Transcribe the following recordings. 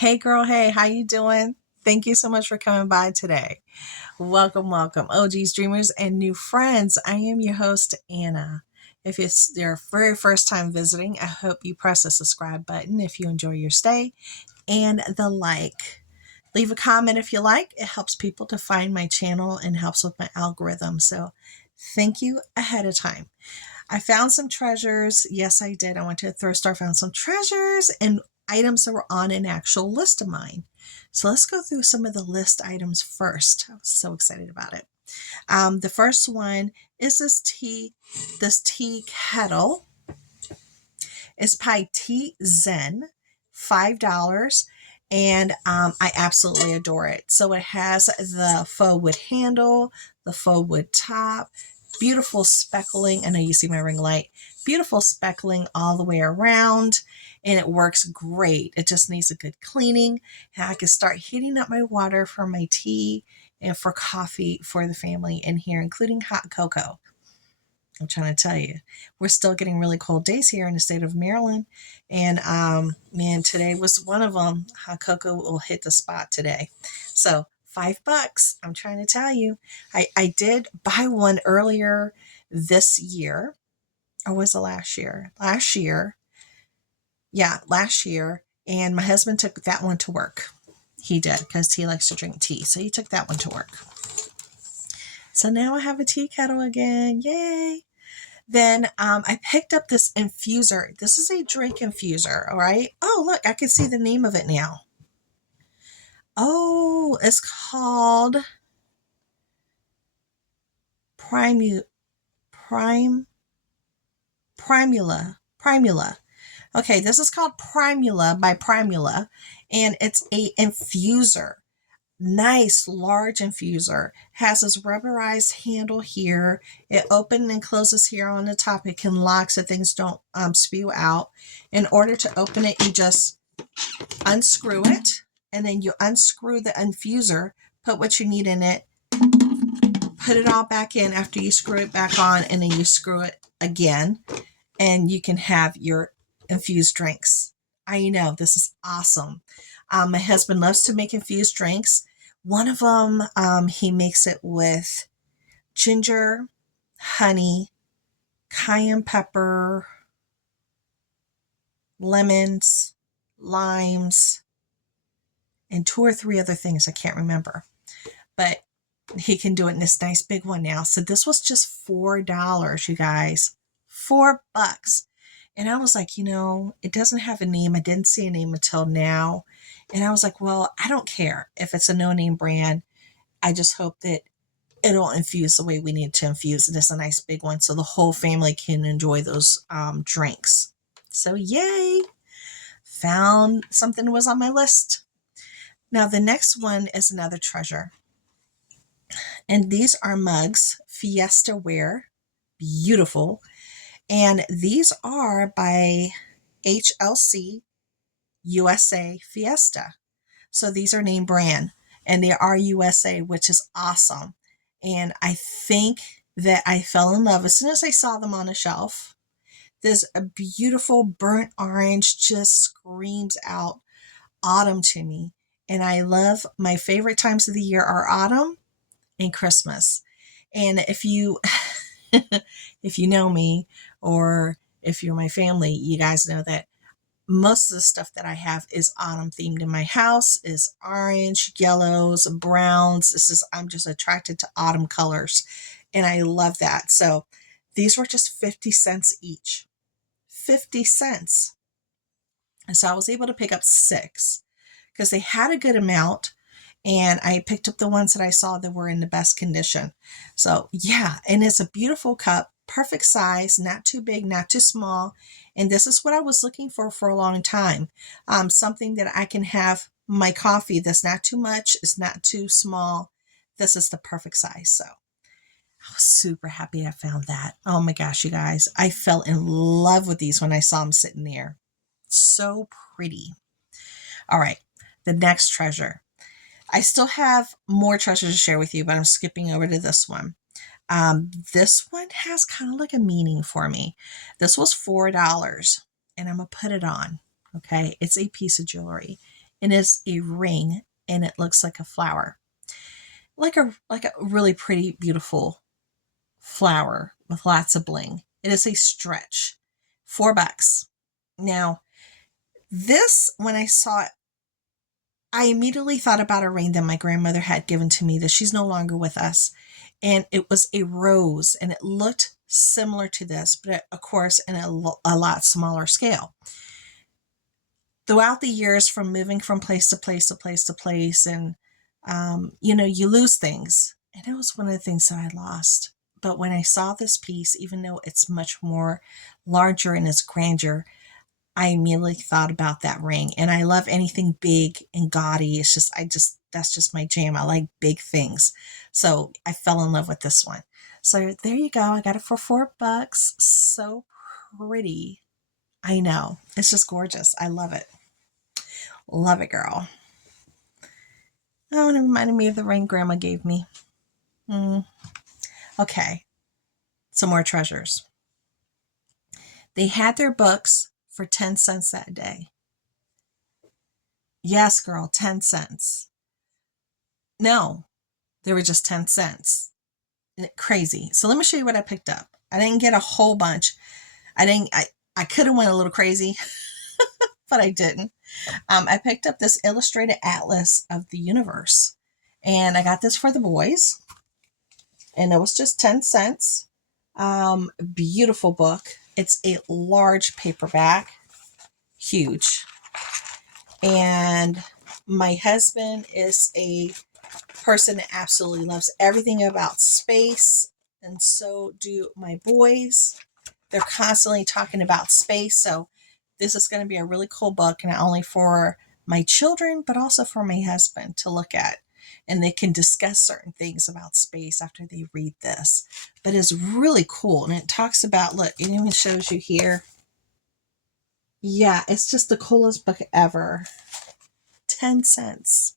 Hey girl, hey, how you doing? Thank you so much for coming by today. Welcome, welcome, OGs, dreamers, and new friends. I am your host, Anna. If it's your very first time visiting, I hope you press the subscribe button if you enjoy your stay and the like. Leave a comment if you like. It helps people to find my channel and helps with my algorithm. So thank you ahead of time. I found some treasures. Yes, I did. I went to a thrift store, found some treasures and items that were on an actual list of mine. So let's go through some of the list items first. I was so excited about it. The first one is this tea kettle. It's by Tea Zen, $5. And I absolutely adore it. So it has the faux wood handle, the faux wood top, beautiful speckling. I know you see my ring light. Beautiful speckling all the way around, and it works great. It just needs a good cleaning. And I can start heating up my water for my tea and for coffee for the family in here, including hot cocoa. I'm trying to tell you, we're still getting really cold days here in the state of Maryland. And man, today was one of them. Hot cocoa will hit the spot today. So $5. I'm trying to tell you, I did buy one earlier this year. Or was it last year? Last year. Yeah, last year. And my husband took that one to work. He did because he likes to drink tea. So he took that one to work. So now I have a tea kettle again. Yay. Then I picked up this infuser. This is a drink infuser, all right? Oh, look, I can see the name of it now. Oh, it's called Primula. Okay, this is called Primula by Primula, and it's a infuser. Nice large infuser. Has this rubberized handle here. It opens and closes here on the top. It can lock so things don't spew out. In order to open it, you just unscrew it, and then you unscrew the infuser, put what you need in it, put it all back in after you screw it back on, and then you screw it again, and you can have your infused drinks. I know, this is awesome. My husband loves to make infused drinks. One of them, he makes it with ginger, honey, cayenne pepper, lemons, limes, and 2 or 3 other things I can't remember. But he can do it in this nice big one now. So this was just $4, you guys. $4. And I was like, it doesn't have a name. I didn't see a name until now. And I was like, well, I don't care if it's a no-name brand. I just hope that it'll infuse the way we need to infuse. And it's a nice big one so the whole family can enjoy those drinks. So yay! Found something that was on my list. Now the next one is another treasure. And these are mugs, Fiesta Ware. Beautiful. And these are by HLC USA Fiesta. So these are name brand and they are USA, which is awesome. And I think that I fell in love as soon as I saw them on a shelf. This a beautiful burnt orange just screams out autumn to me. And I love my favorite times of the year are autumn and Christmas. And if you if you know me or if you're my family, you guys know that most of the stuff that I have is autumn themed in my house, is orange, yellows, browns. I'm just attracted to autumn colors and I love that. So these were just 50 cents each. 50 cents. And so I was able to pick up 6 because they had a good amount. And I picked up the ones that I saw that were in the best condition. So yeah, and it's a beautiful cup, perfect size, not too big, not too small. And this is what I was looking for a long time. Something that I can have my coffee that's not too much, it's not too small. This is the perfect size. So I was super happy I found that. Oh my gosh, you guys, I fell in love with these when I saw them sitting there. So pretty. All right, the next treasure. I still have more treasures to share with you, but I'm skipping over to this one. This one has kind of like a meaning for me. This was $4 and I'm going to put it on. Okay. It's a piece of jewelry It is a ring and it looks like a flower. Like a really pretty, beautiful flower with lots of bling. It is a stretch. $4. Now, this, when I saw it, I immediately thought about a ring that my grandmother had given to me that she's no longer with us. And it was a rose and it looked similar to this, but of course, in a lot smaller scale. Throughout the years, from moving from place to place to place to place, and you lose things. And it was one of the things that I lost. But when I saw this piece, even though it's much more larger in its grandeur, I immediately thought about that ring. And I love anything big and gaudy. It's just, that's just my jam. I like big things. So I fell in love with this one. So there you go. I got it for $4. So pretty. I know. It's just gorgeous. I love it. Love it, girl. Oh, and it reminded me of the ring Grandma gave me. Okay. Some more treasures. They had their books for 10 cents that day. Yes, girl, 10 cents. No, they were just 10 cents. Crazy. So let me show you what I picked up. I didn't get a whole bunch. I could have went a little crazy, but I didn't. I picked up this illustrated atlas of the universe, and I got this for the boys, and it was just 10 cents. Beautiful book. It's a large paperback, huge. And my husband is a person that absolutely loves everything about space, and so do my boys. They're constantly talking about space, so this is going to be a really cool book, not only for my children, but also for my husband to look at. And they can discuss certain things about space after they read this. But it's really cool. And it talks about, look, it even shows you here. Yeah, it's just the coolest book ever. 10 cents.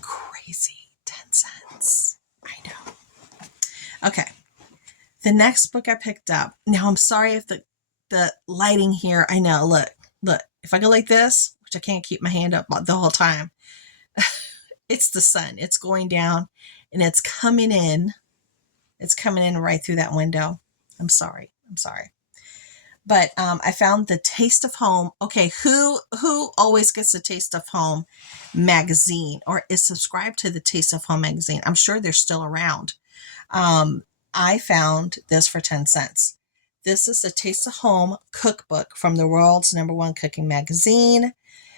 Crazy. 10 cents. I know. Okay. The next book I picked up. Now, I'm sorry if the lighting here, I know, look, if I go like this, which I can't keep my hand up the whole time, it's the sun. It's going down and it's coming in. It's coming in right through that window. I'm sorry. But I found the Taste of Home. Okay, who always gets the Taste of Home magazine or is subscribed to the Taste of Home magazine? I'm sure they're still around. I found this for 10 cents. This is the Taste of Home cookbook from the world's #1 cooking magazine.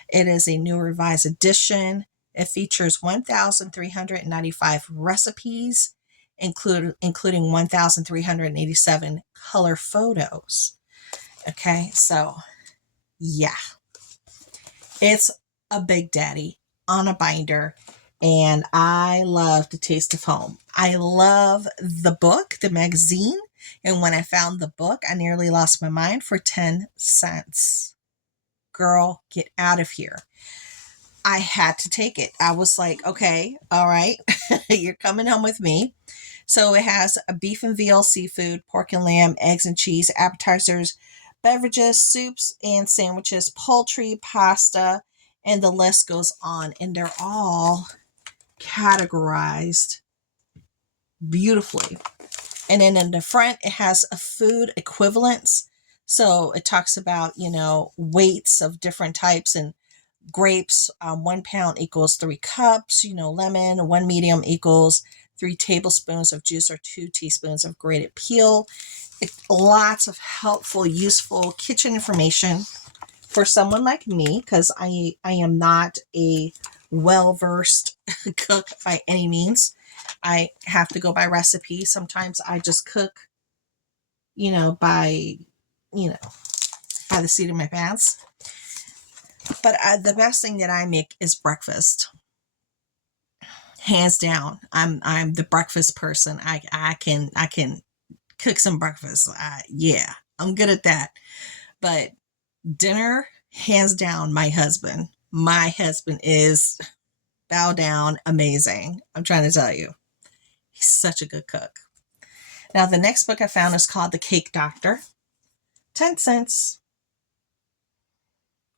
It is a new revised edition. It features 1,395 recipes, including 1,387 color photos. Okay, so yeah, it's a big daddy on a binder. And I love the Taste of Home. I love the book, the magazine. And when I found the book, I nearly lost my mind for 10 cents. Girl, get out of here. I had to take it. I was like, okay, all right, you're coming home with me. So it has a beef and veal, seafood, pork and lamb, eggs and cheese, appetizers, beverages, soups and sandwiches, poultry, pasta, and the list goes on. And they're all categorized beautifully. And then in the front, it has a food equivalence. So it talks about, weights of different types and grapes. 1 pound equals 3 cups, lemon. 1 medium equals 3 tablespoons of juice or 2 teaspoons of grated peel. Lots of helpful, useful kitchen information for someone like me, because I am not a well-versed cook by any means. I have to go by recipe. Sometimes I just cook, by the seat of my pants. But the best thing that I make is breakfast. Hands down, I'm the breakfast person. I can cook some breakfast. Yeah, I'm good at that. But dinner, hands down, my husband. My husband is bow down amazing. I'm trying to tell you. He's such a good cook. Now, the next book I found is called The Cake Doctor. 10 cents.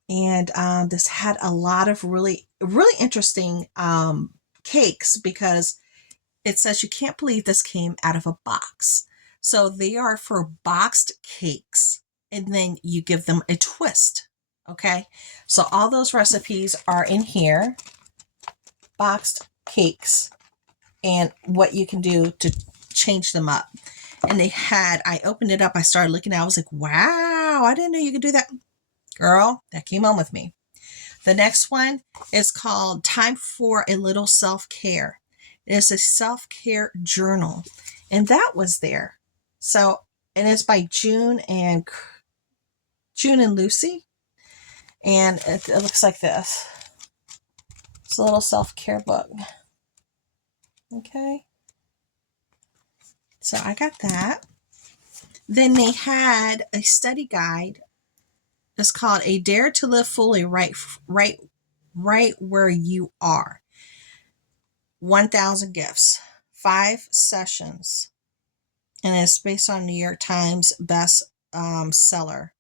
And this had a lot of really, really interesting cakes, because it says you can't believe this came out of a box. So they are for boxed cakes, and then you give them a twist. Okay, so all those recipes are in here, boxed cakes, and what you can do to change them up. And they had, I opened it up, I started looking at it, I was like, wow, I didn't know you could do that. Girl, that came on with me. The next one is called Time for a Little Self-Care. It's a self-care journal, and that was there. So, and it's by June and Lucy, and it looks like this. It's a little self-care book. Okay, so I got that. Then they had a study guide. It's called A Dare to Live Fully Right Where You Are. 1,000 gifts, 5 sessions, and it's based on New York Times best seller.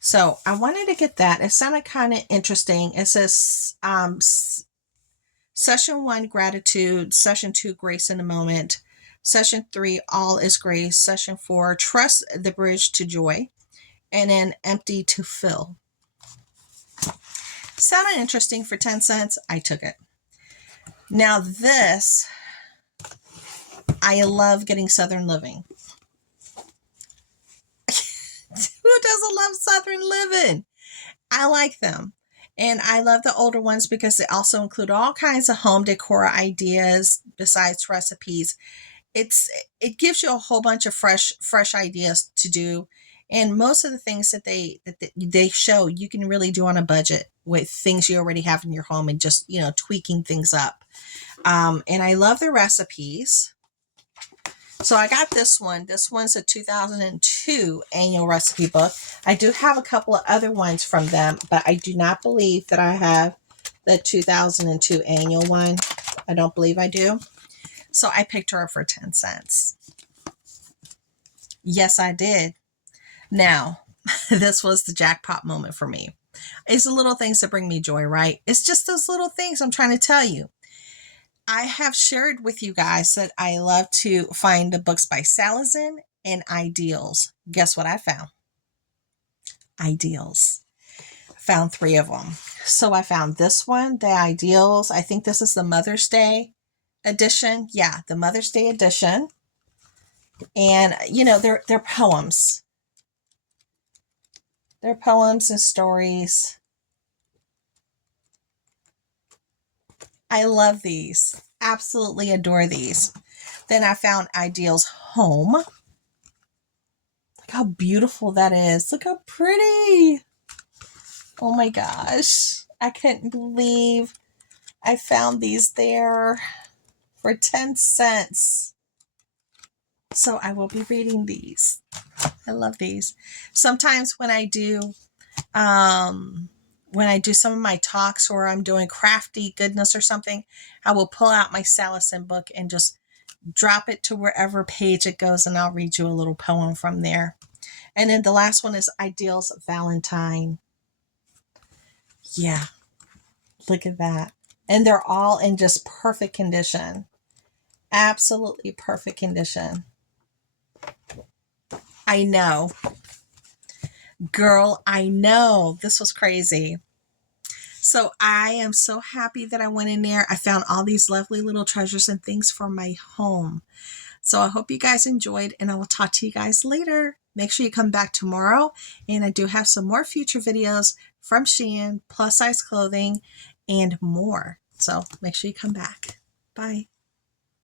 So I wanted to get that. It sounded kind of interesting. It says session 1, gratitude. Session 2, grace in the moment. Session 3, all is grace. Session 4, trust the bridge to joy. And then empty to fill. Sounded interesting. For 10 cents, I took it. Now this, I love getting Southern Living. Who doesn't love Southern Living? I like them. And I love the older ones because they also include all kinds of home decor ideas besides recipes. It gives you a whole bunch of fresh ideas to do. And most of the things that they show, you can really do on a budget with things you already have in your home, and just, tweaking things up. And I love the recipes. So I got this one. This one's a 2002 annual recipe book. I do have a couple of other ones from them, but I do not believe that I have the 2002 annual one. I don't believe I do. So I picked her up for 10 cents. Yes, I did. Now, this was the jackpot moment for me. It's the little things that bring me joy, right? It's just those little things I'm trying to tell you. I have shared with you guys that I love to find the books by Salazin and Ideals. Guess what I found? Ideals. Found 3 of them. So I found this one, the Ideals. I think this is the Mother's Day edition. Yeah, the Mother's Day edition. And, they're poems. They're poems and stories. I love these. Absolutely adore these. Then I found Ideals Home. Look how beautiful that is. Look how pretty. Oh my gosh. I couldn't believe I found these there for 10 cents. So I will be reading these. I love these. Sometimes when I do some of my talks, or I'm doing crafty goodness or something, I will pull out my Salazin book and just drop it to wherever page it goes, and I'll read you a little poem from there. And then the last one is Ideals Valentine. Yeah, look at that. And they're all in just perfect condition. Absolutely perfect condition. I know. Girl, I know. This was crazy. So I am so happy that I went in there. I found all these lovely little treasures and things for my home. So I hope you guys enjoyed, and I will talk to you guys later. Make sure you come back tomorrow. And I do have some more future videos from Shein, plus size clothing, and more. So make sure you come back. Bye.